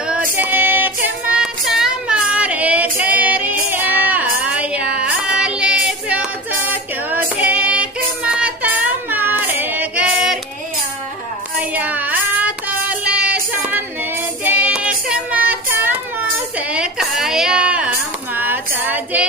ક્યો દેખ માતા મારે ઘેરે આયા લેવ્યો છો ક્યો દેખ માતા મારે ઘેરે આયા તો લે જાને દેખ માતા મોસે કાયા માતા જે